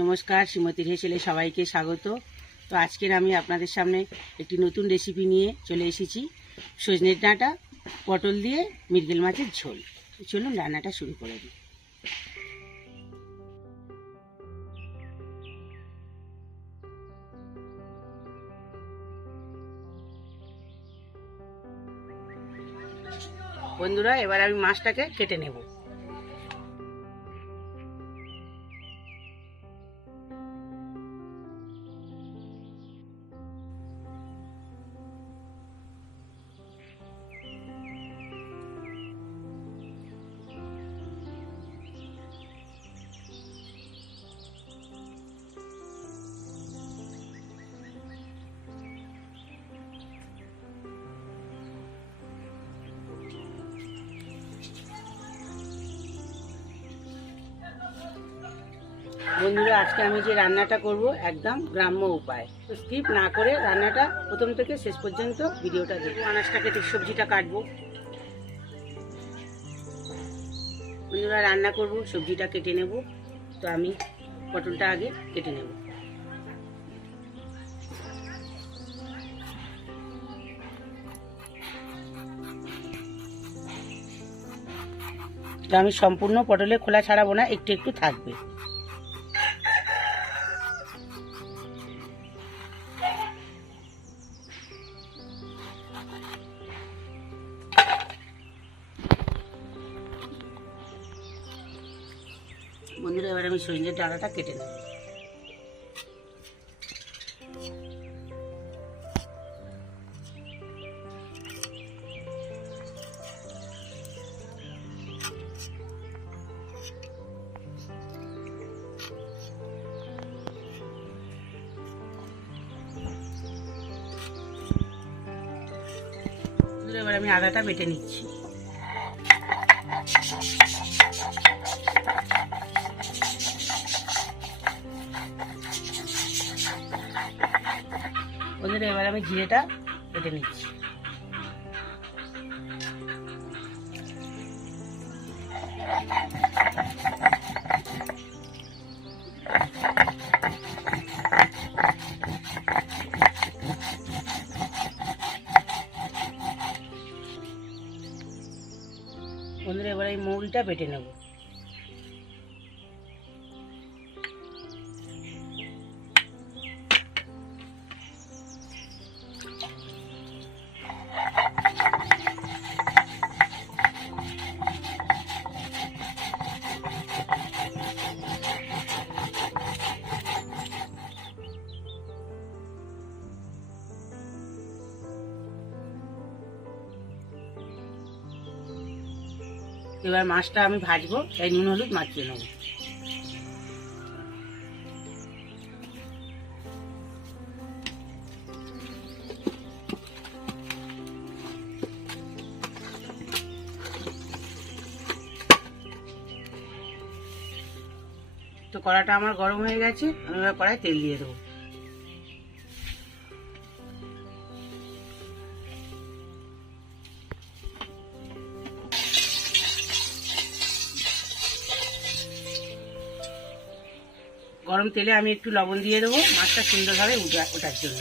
নমস্কার, শ্রীমতীর হেসেলে সবাইকে স্বাগত। তো আজকের আমি আপনাদের সামনে একটি নতুন রেসিপি নিয়ে চলে এসেছি। সজনের ডাঁটা পটল দিয়ে মৃগেল মাছের ঝোল। চলুন রান্নাটা শুরু করে দিই। বন্ধুরা, এবার আমি মাছটাকে কেটে নেব। বন্ধুরা, আজকে আমি যে রান্নাটা করব একদম গ্রাম্য উপায়। তো স্কিপ না করে রান্নাটা প্রথম থেকে শেষ পর্যন্ত ভিডিওটা দেখুন। আনাজটা কেটে সবজিটা কাটবো। বন্ধুরা, রান্না করব, সবজিটা কেটে নেব। তো আমি পটলটা আগে কেটে নেব। তো আমি সম্পূর্ণ পটলে খোলা ছাড়াবো না, একটু একটু থাকবে। বন্ধুরা, এবার আমি সজনের ডাঁটাটা কেটে নেব। এবার আমি আদাটা বেটে নিচ্ছি। বন্ধুরা, এবার আমি জিরেটা বেটে নিচ্ছি। বন্ধুরা, এবার এই মৌরিটা বেটে নেব। এবার মাছটা আমি ভাজবো, তাই নুন হলুদ মাখিয়ে নেব। তো কড়াটা আমার গরম হয়ে গেছে, আমি এবার কড়ায় তেল দিয়ে দেবো। গরম তেলে আমি একটু লবণ দিয়ে দেবো, মাছটা সুন্দরভাবে ওঠার জন্য।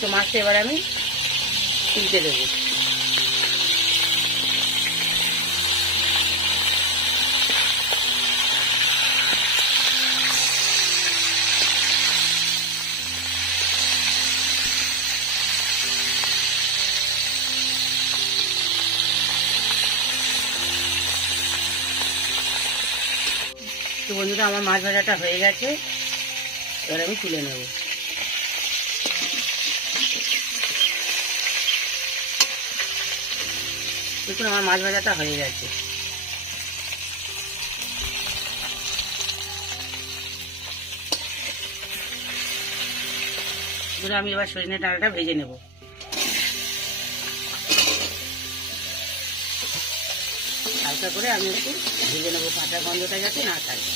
তো মাছটা এবার আমি তুলতে দেবো। তো বন্ধুরা, আমার মাছ ভাজাটা হয়ে গেছে, এবার আমি তুলে নেব। দেখুন, আমার মাছ ভাজাটা হয়ে গেছে। বন্ধুরা আমি এবার সজনে ডাঁটাটা ভেজে নেব। হালকা করে আমি একটু ভেজে নেবো, কাঁচা গন্ধটা যাতে না থাকে।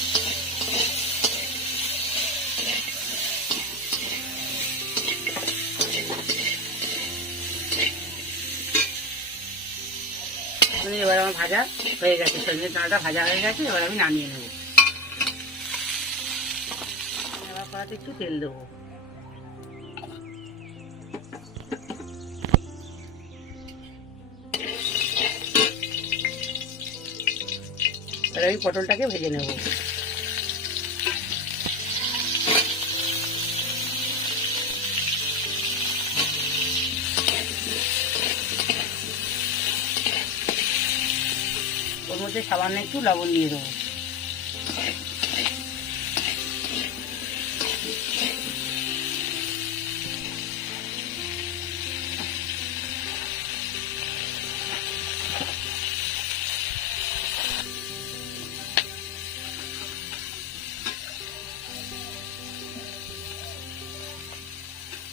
এবার আমার ভাজা হয়ে গেছে, সজনে ডাঁটাটা ভাজা হয়ে গেছে। এবার আমি নামিয়ে নেব। এবার কড়াতে একটু তেল দেবো। এবার আমি পটলটাকে ভেজে নেব। ওর মধ্যে সামান্য একটু লবণ দিয়ে দেবো।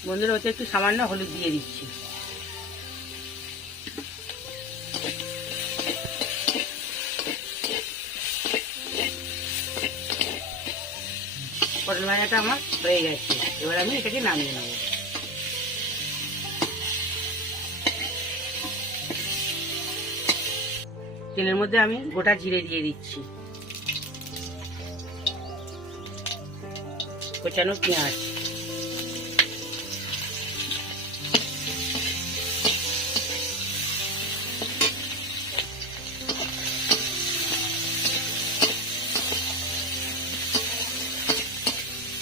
বন্ধুরা ওতে একটু সামান্য হলুদ দিয়ে দিচ্ছি। পটল ভাজাটা আমার হয়ে গেছে। এবার আমি এটাকে নামিয়ে নেব। তেলের মধ্যে আমি গোটা জিরে দিয়ে দিচ্ছি, কোচানো পেঁয়াজ,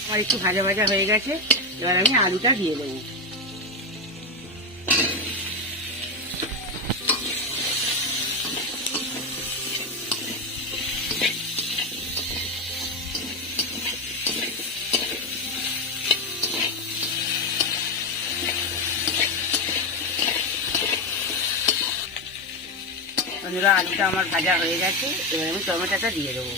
আমার একটু ভাজা ভাজা হয়ে গেছে। এবার আমি আলুটা দিয়ে দেবো। বন্ধুরা আলুটা আমার ভাজা হয়ে গেছে। এবার আমি টমেটোটা দিয়ে দেবো।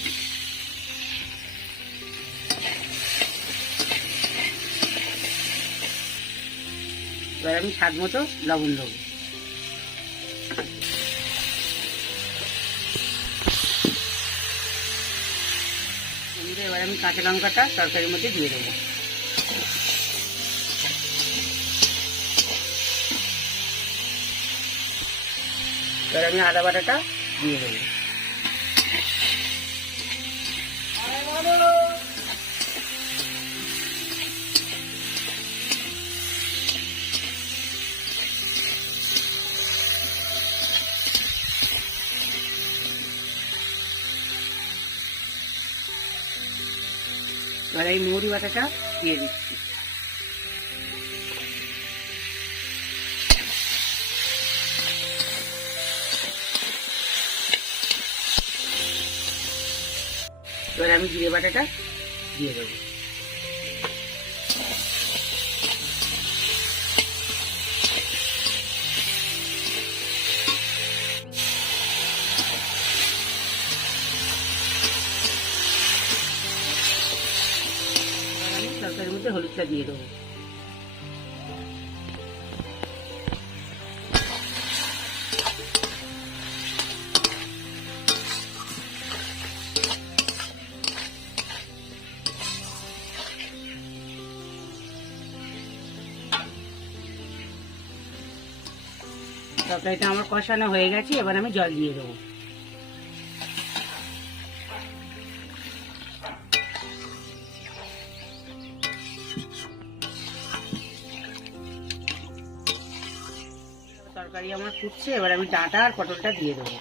এবার আমি স্বাদ মতো লবণ দেবো। এবার আমি কাঁচা লঙ্কাটা তরকারির মধ্যে দিয়ে দেবো। এবার আমি আদা বাটাটা দিয়ে দেবো। এবার এই মুড়ি বাটাটা দিয়ে দিচ্ছি। এবার আমি জিরে বাটাটা দিয়ে দেবো। তরকারির মধ্যে হলুদটা দিয়ে দেবো। তরকারিটা আমার কষানো হয়ে গেছে। এবার আমি জল দিয়ে দেবো। তরকারি আমার ফুটছে। এবার আমি ডাঁটা আর পটলটা দিয়ে দেবো।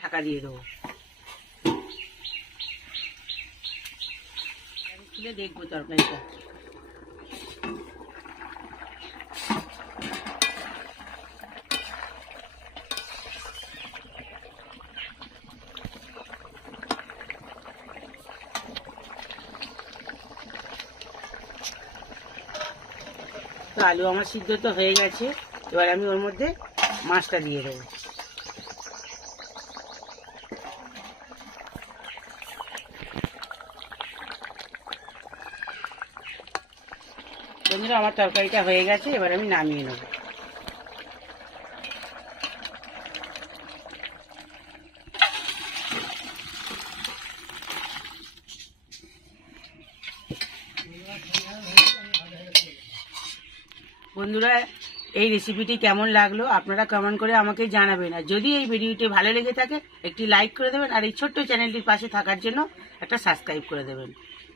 ঢাকা দিয়ে দেবো। আমি খুলে দেখবো তরকারিটা। তো আলু আমার সিদ্ধ তো হয়ে গেছে, এবার আমি ওর মধ্যে মাছটা দিয়ে দেবো। বন্ধুরা, আমার তরকারিটা হয়ে গেছে, এবার আমি নামিয়ে নেব। বন্ধুরা, এই রেসিপিটি কেমন লাগলো আপনারা কমেন্ট করে আমাকে জানাবেন। আর যদি এই ভিডিওটি ভালো লেগে থাকে একটি লাইক করে দেবেন, আর এই ছোট্ট চ্যানেলটির পাশে থাকার জন্য একটা সাবস্ক্রাইব করে দেবেন।